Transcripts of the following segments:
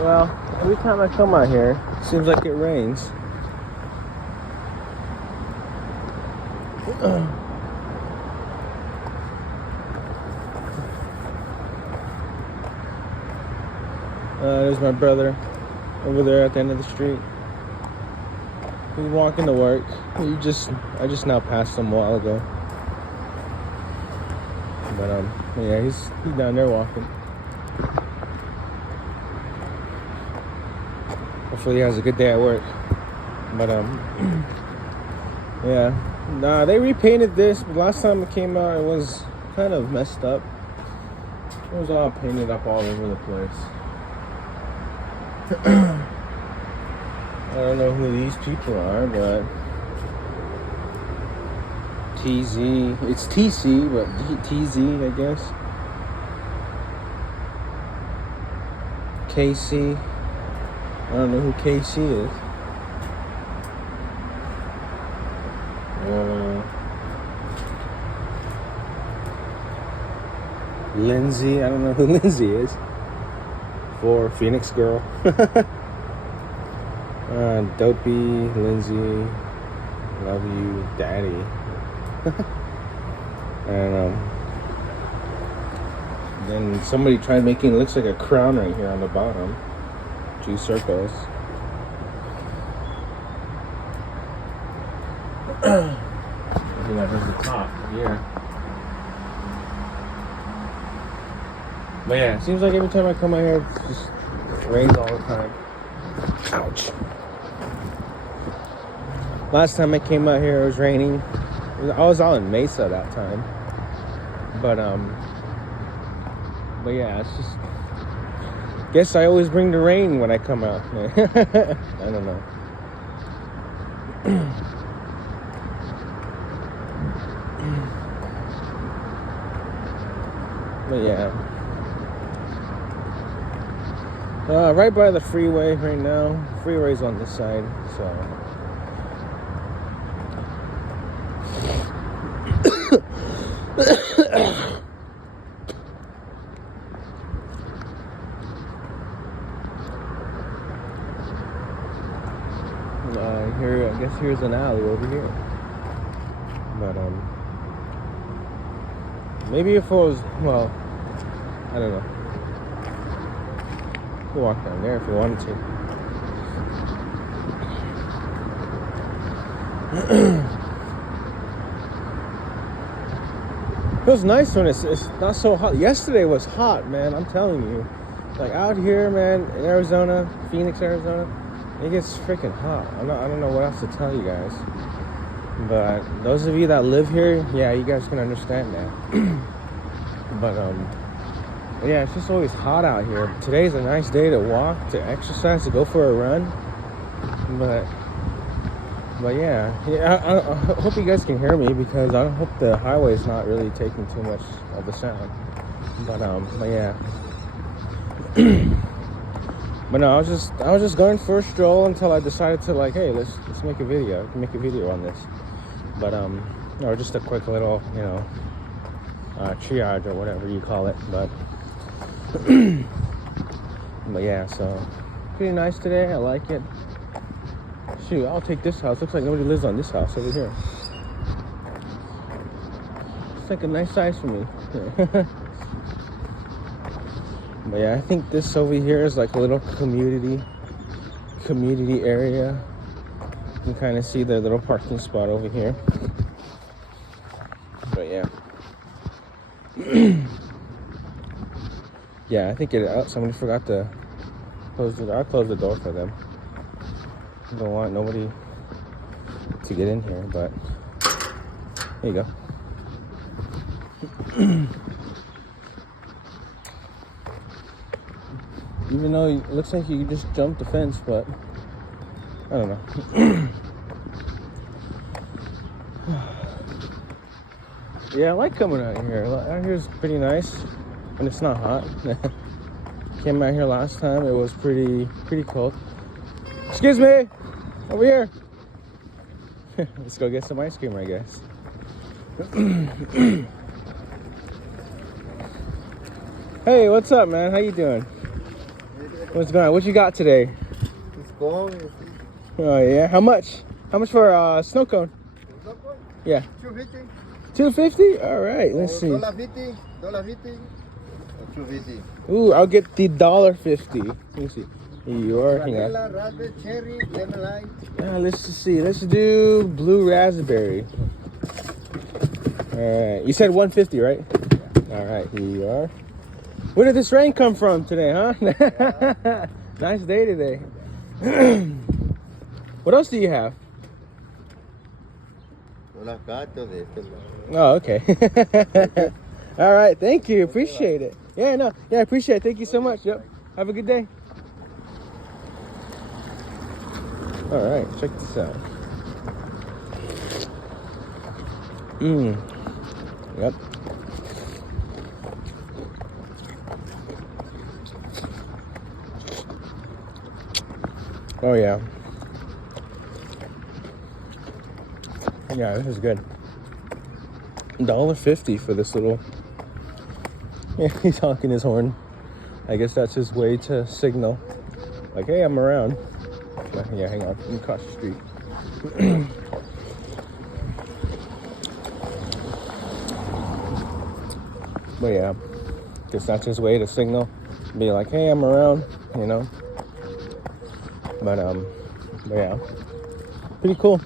Well, every time I come out here, it seems like it rains. There's my brother over there at the end of the street. He's walking to work. I just now passed him a while ago. But yeah, he's down there walking. Hopefully he has a good day at work. But yeah. Nah, they repainted this, but last time it came out it was kind of messed up. It was all painted up all over the place. I don't know who these people are, but TZ, it's TC, but TZ, I guess. KC, I don't know who KC is. Lindsay, I don't know who Lindsay is. For Phoenix Girl. Dopey, Lindsay, love you, Daddy. And then somebody tried making it looks like a crown right here on the bottom. 2 circles. I think that was the top here. But yeah, it seems like every time I come out here, it just rains all the time. Ouch. Last time I came out here, it was raining. I was out in Mesa that time. But yeah, it's just... Guess I always bring the rain when I come out. I don't know. But yeah. Right by the freeway right now. Freeway's on this side, so... Here, I guess here's an alley over here. But maybe if it was, well, I don't know. You can walk down there if you wanted to. It feels nice when it's not so hot. Yesterday was hot, man. I'm telling you. Like out here, man, in Arizona, Phoenix, Arizona, it gets freaking hot. I don't know what else to tell you guys. But those of you that live here, yeah, you guys can understand that. But yeah, it's just always hot out here. Today's a nice day to walk, to exercise, to go for a run. But yeah, I hope you guys can hear me because I hope the highway's not really taking too much of the sound. But yeah. But no, I was just going for a stroll until I decided to like, hey, let's make a video. I can make a video on this. But or just a quick little, you know, triage or whatever you call it. But but yeah, so pretty nice today. I like it. Shoot, I'll take this house. Looks like nobody lives on this house over here. It's like a nice size for me. But yeah, I think this over here is like a little community area. You can kind of see their little parking spot over here. But yeah. Yeah, I think somebody forgot to close the door. I'll close the door for them. Don't want nobody to get in here, but there you go. Even though it looks like you just jumped the fence, but I don't know. Yeah, I like coming out here. Out here's pretty nice when it's not hot. Came out here last time, it was pretty cold. Excuse me, over here. Let's go get some ice cream, I guess. Hey, what's up, man? How you doing? What's going on? What you got today? It's going. Oh yeah. How much? How much for a snow cone? Yeah. 250. 250. All right. Let's see. $1.50. $1.50. 250. Ooh, I'll get the $1.50. Let me see. Here you are. Hang on. Vanilla, raspberry, cherry, lemon lime. Let's just see. Let's do blue raspberry. All right. You said 150, right? Yeah. All right. Here you are. Where did this rain come from today, huh? Yeah. Nice day today. What else do you have? Oh, okay. All right. Thank you. Appreciate it. Yeah, no. Yeah, I appreciate it. Thank you so much. Yep. Have a good day. All right. Check this out. Yep. Oh yeah. Yeah, this is good. $1.50 for this little. Yeah, he's honking his horn. I guess that's his way to signal, like, hey, I'm around. But yeah, hang on. Let me cross the street. But yeah, guess that's his way to signal, be like, hey, I'm around, you know. But yeah, pretty cool.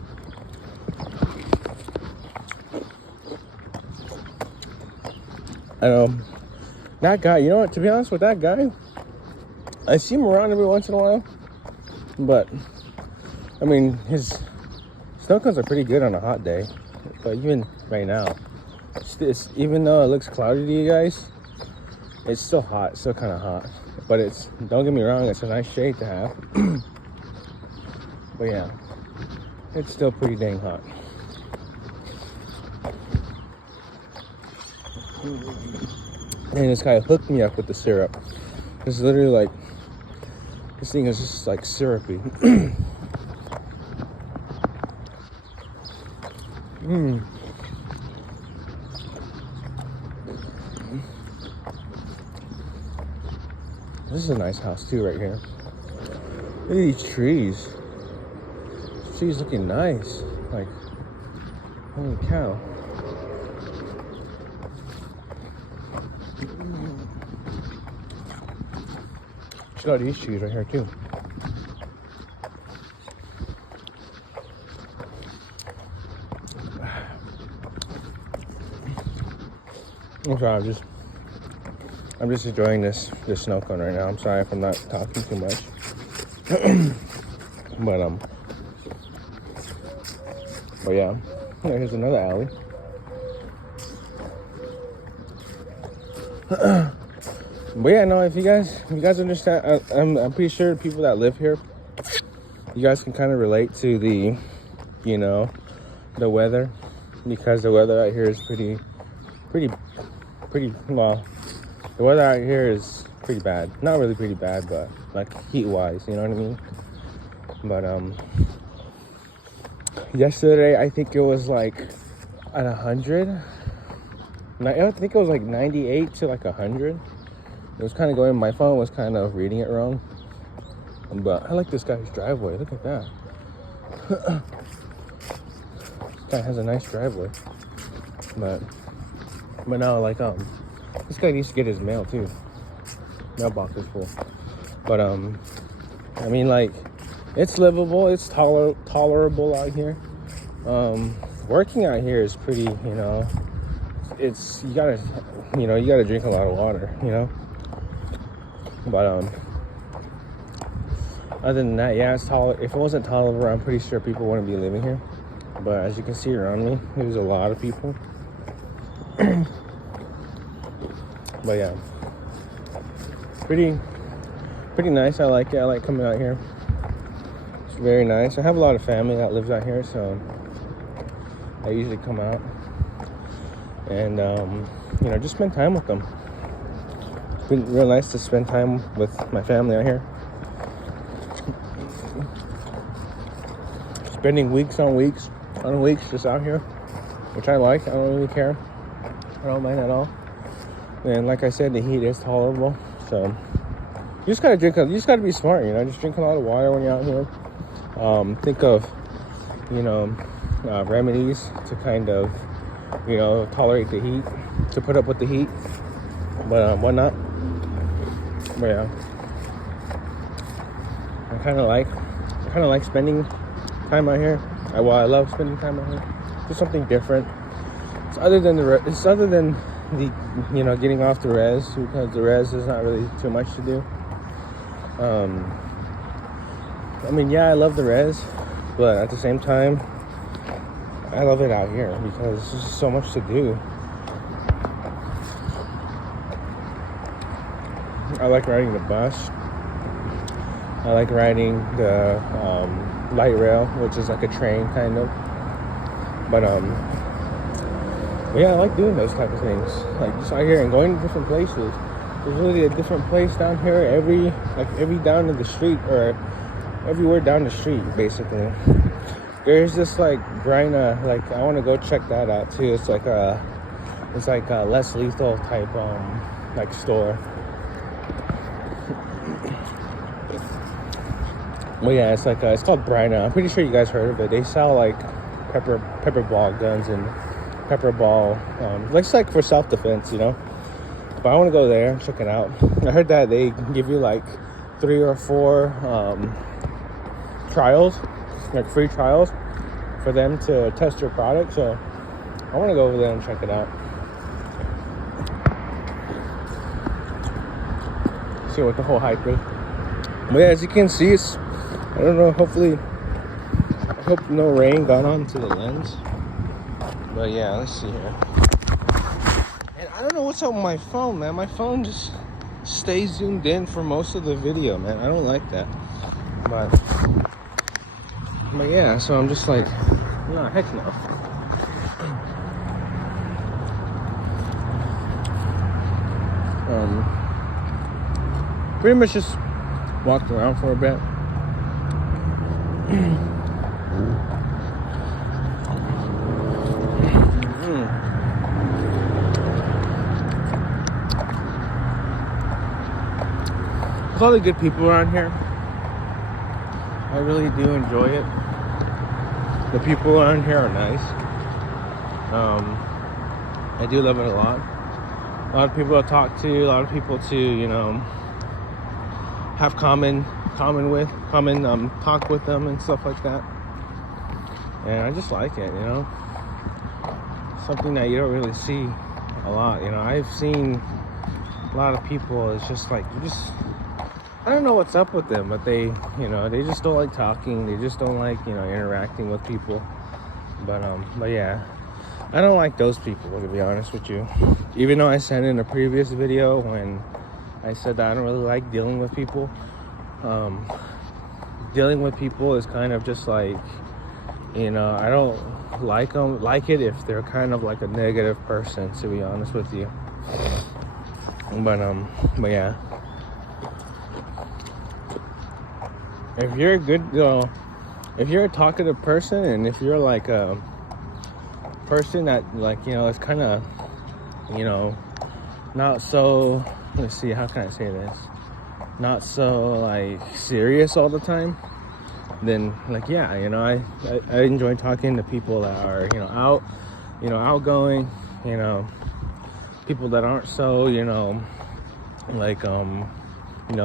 That guy, you know what, to be honest with that guy, I see him around every once in a while, but I mean, his snow cones are pretty good on a hot day. But even right now, even though it looks cloudy to you guys, it's still hot. It's still kind of hot. But it's, don't get me wrong, it's a nice shade to have. But yeah, it's still pretty dang hot. And this guy hooked me up with the syrup. It's literally like, this thing is just like syrupy. This is a nice house too right here. Look at these trees. These trees looking nice. Like, holy cow. Check out these trees right here too. I'm sorry, I'm just enjoying this snow cone right now. I'm sorry if I'm not talking too much. But yeah, here's another alley. But yeah, no, if you guys understand, I'm pretty sure people that live here, you guys can kind of relate to the, you know, the weather, because the weather out here is pretty well. The weather out here is pretty bad. Not really pretty bad, but like heat-wise, you know what I mean? But yesterday I think it was like at 100. I think it was like 98 to like 100. It was kind of going. My phone was kind of reading it wrong. But I like this guy's driveway. Look at that. This guy has a nice driveway. But now, like, this guy needs to get his mail too. Mailbox is full. But I mean, like, it's livable. It's tolerable out here. Working out here is pretty, you know. You gotta drink a lot of water, you know. But other than that, yeah, it's tolerable. If it wasn't tolerable, I'm pretty sure people wouldn't be living here. But as you can see around me, there's a lot of people. But yeah, pretty nice. I like it. I like coming out here. It's very nice. I have a lot of family that lives out here, so I usually come out and you know, just spend time with them. It's been real nice to spend time with my family out here. Spending weeks on weeks just out here, which I like. I don't really care. I don't mind at all. And like I said, the heat is tolerable, so You just gotta drink. You just gotta be smart. Just drink a lot of water when you're out here. Think of remedies to kind of tolerate the heat, to put up with the heat, but whatnot. But yeah, I kind of like spending time out here. I love spending time out here. Just something different. It's other than the getting off the res, because the res is not really too much to do. I mean, yeah, I love the res, but at the same time, I love it out here because there's just so much to do. I like riding the bus. I like riding the light rail, which is like a train kind of. But yeah, I like doing those type of things. Like just out here and going to different places. There's really a different place down here every down to the street, or everywhere down the street basically. There's this like Brina, like I want to go check that out too. It's like a less lethal type like store. Well, yeah, it's called Brina. I'm pretty sure you guys heard of it. They sell like pepper ball guns and pepper ball, it's like for self-defense, But I want to go there and check it out. I heard that they give you like 3 or 4 trials, like free trials, for them to test your product. So I want to go over there and check it out. See what the whole hype is. But yeah, as you can see, I don't know, I hope no rain got onto the lens. But yeah, let's see here. And I don't know what's up with my phone, man. My phone just stays zoomed in for most of the video, man. I don't like that. But yeah, so I'm just like, no, heck no. Pretty much just walked around for a bit. There's all the good people around here. I really do enjoy it. The people around here are nice. I do love it a lot. A lot of people to talk to, a lot of people to, have talk with them and stuff like that. And I just like it, Something that you don't really see a lot, I've seen a lot of people, it's just like, I don't know what's up with them, but they just don't like talking. They just don't like, interacting with people. But yeah, I don't like those people, to be honest with you. Even though I said in a previous video when I said that I don't really like dealing with people. Dealing with people is kind of just like, I don't like it if they're kind of like a negative person, to be honest with you. But yeah. If you're a good, if you're a talkative person, and if you're like a person that is kind of, not so, let's see, how can I say this? Not so like serious all the time, then yeah, I enjoy talking to people that are, outgoing, people that aren't so,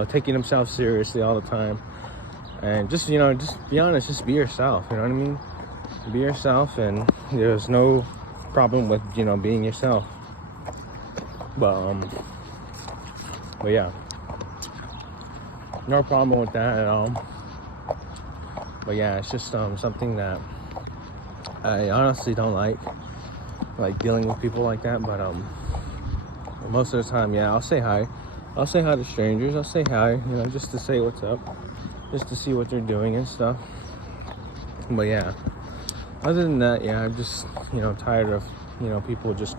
taking themselves seriously all the time. And just be honest, just be yourself, you know what I mean? Be yourself, and there's no problem with, being yourself. But yeah, no problem with that at all. But yeah, it's just something that I honestly don't like dealing with people like that. But most of the time, yeah, I'll say hi to strangers. I'll say hi, just to say what's up, just to see what they're doing and stuff. But yeah, other than that, yeah, I'm just tired of people just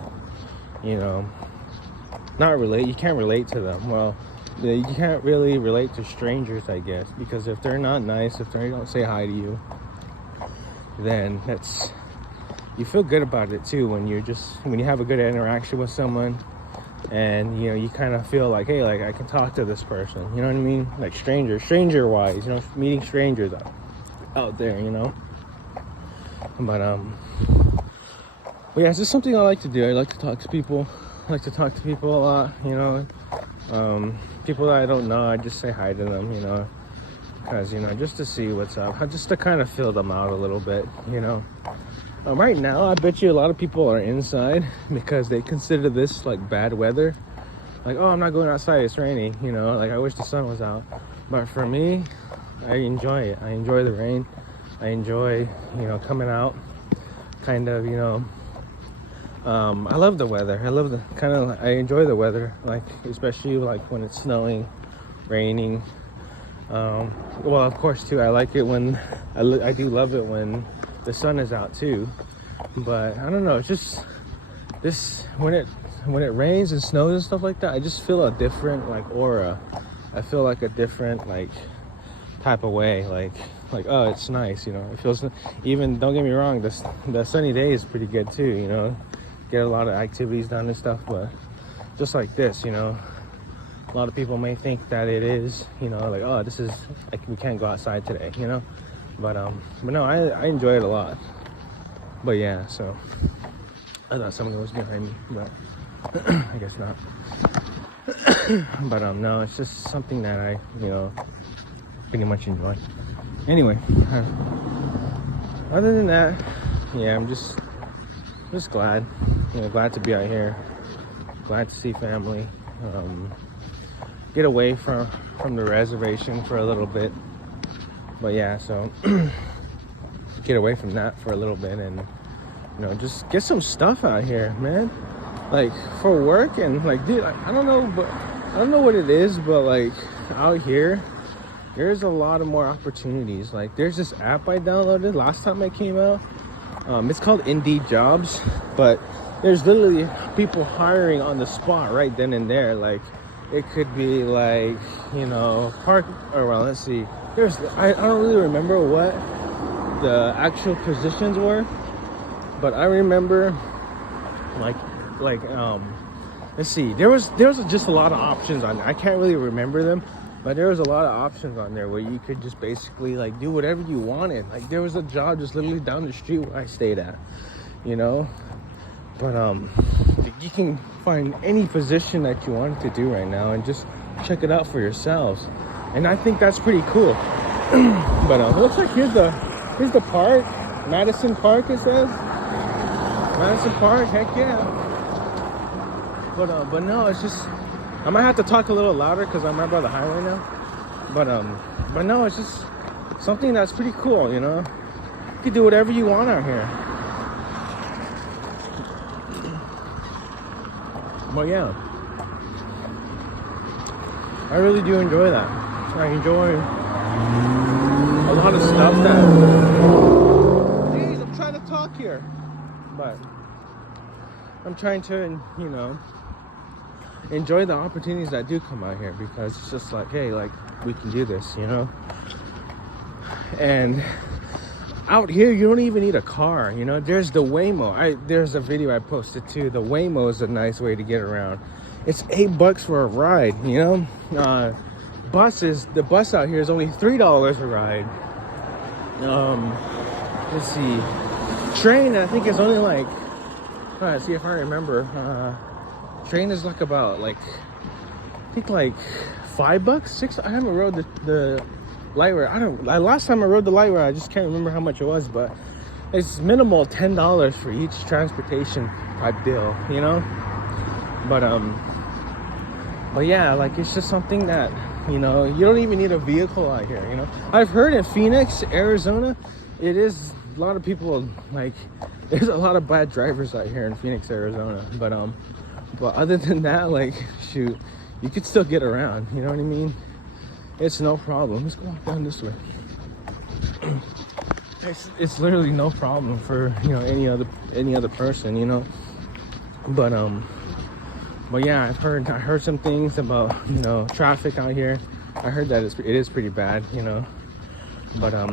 not relate. You can't relate to them. Well, you can't really relate to strangers, I guess, because if they're not nice, if they don't say hi to you, then you feel good about it too when you have a good interaction with someone, and you kind of feel like, hey, like I can talk to this person, you know what I mean? Like stranger wise, meeting strangers out there, but yeah, it's just something I like to do. I like to talk to people. I like to talk to people a lot, people that I don't know. I just say hi to them, because just to see what's up, just to kind of feel them out a little bit, right now I bet you a lot of people are inside because they consider this like bad weather, like, oh, I'm not going outside, it's rainy, like I wish the sun was out. But for me, I enjoy it. I enjoy the rain. I enjoy coming out, kind of, I love the weather. I enjoy the weather, like especially like when it's snowing, raining. Well, of course too, I like it when I do love it when the sun is out too. But I don't know, it's just this when it rains and snows and stuff like that, I just feel a different like aura. I feel like a different like type of way, like oh, it's nice, it feels. Even, don't get me wrong, the sunny day is pretty good too, get a lot of activities done and stuff. But just like this, a lot of people may think that it is, like, oh, this is like we can't go outside today, but no, I enjoy it a lot. But yeah, so I thought someone was behind me, but I guess not. But no, it's just something that I pretty much enjoy. Anyway, other than that, yeah, I'm just glad, glad to be out here, glad to see family, get away from the reservation for a little bit. But yeah, so get away from that for a little bit and just get some stuff out here, man, like for work. And like, dude, I don't know what it is, but like out here there's a lot of more opportunities. Like there's this app I downloaded last time I came out. It's called Indeed Jobs, but there's literally people hiring on the spot right then and there. Like it could be like, park, or well, let's see. I don't really remember what the actual positions were, but I remember like let's see. There was just a lot of options on there. I can't really remember them, but there was a lot of options on there where you could just basically like do whatever you wanted. Like there was a job just literally down the street where I stayed at, but you can find any position that you want to do right now and just check it out for yourselves. And I think that's pretty cool. But it looks like here's the park, Madison Park, it says. Madison Park, heck yeah. But no, it's just, I might have to talk a little louder because I'm right by the highway now. But no, it's just something that's pretty cool, You can do whatever you want out here. But yeah, I really do enjoy that. I enjoy a lot of stuff that. Jeez, I'm trying to talk here, but I'm trying to, enjoy the opportunities that do come out here, because it's just like, hey, like we can do this, And out here, you don't even need a car, There's the Waymo. There's a video I posted too. The Waymo is a nice way to get around. It's $8 for a ride, The bus out here is only $3 a ride. Let's see. Train, I think, is only like, let's see if I remember. Train is like about like, I think like $5, $6. I haven't rode the light rail. Last time I rode the light rail, I just can't remember how much it was, but it's minimal $10 for each transportation type deal, But yeah, like it's just something that, you don't even need a vehicle out here, I've heard in Phoenix, Arizona, it is a lot of people, like there's a lot of bad drivers out here in Phoenix, Arizona. But other than that, like, shoot, you could still get around, you know what I mean? It's no problem. Let's go walk down this way. It's literally no problem for, any other person, But yeah, I heard some things about, traffic out here. I heard that it is pretty bad, But I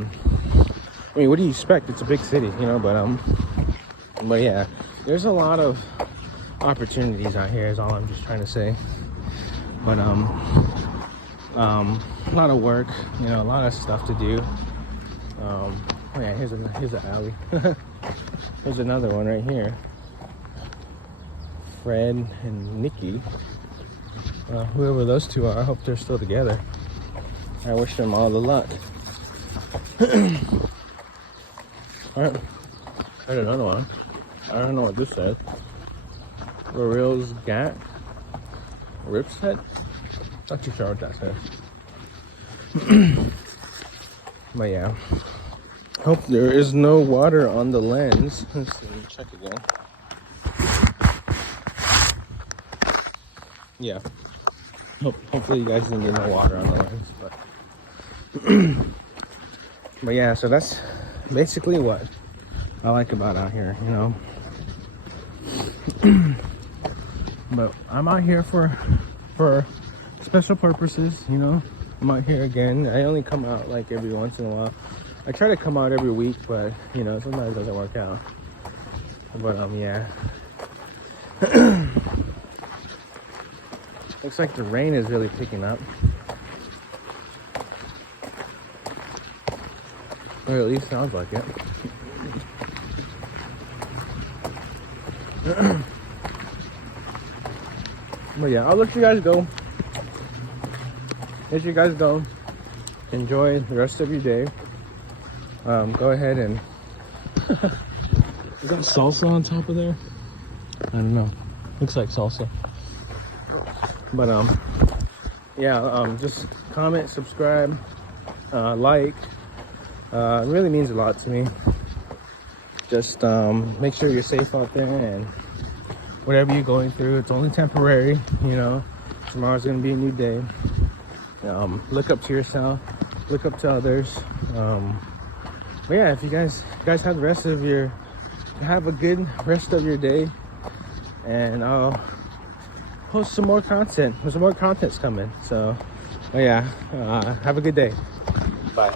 mean, what do you expect? It's a big city, But yeah, there's a lot of opportunities out here is all I'm just trying to say. But a lot of work, you know, a lot of stuff to do. Oh yeah, here's an alley. There's another one right here. Fred and Nikki. Whoever those two are, I hope they're still together. I wish them all the luck. Alright, there's another one. I don't know what this says. Roril's Gat? Rip's Head? Not too sure what that says. But yeah. Hope there is no water on the lens. Let's see, check again. Yeah. Hopefully you guys didn't get no water on the lens, but yeah, so that's basically what I like about out here, you know. But I'm out here for special purposes, you know. I'm out here again. I only come out like every once in a while. I try to come out every week, but you know, sometimes it doesn't work out. But yeah. Looks like the rain is really picking up. Or at least sounds like it. But yeah, I'll let you guys go. Let you guys go. Enjoy the rest of your day. Go ahead and is that salsa on top of there? I don't know. Looks like salsa. But yeah, just comment, subscribe, like. It really means a lot to me. Just make sure you're safe out there, and whatever you're going through, it's only temporary, you know. Tomorrow's gonna be a new day. Look up to yourself, look up to others. But yeah, if you guys have the rest of your, have a good rest of your day, and I'll post some more content. There's some more content's coming. So, but yeah, have a good day. Bye.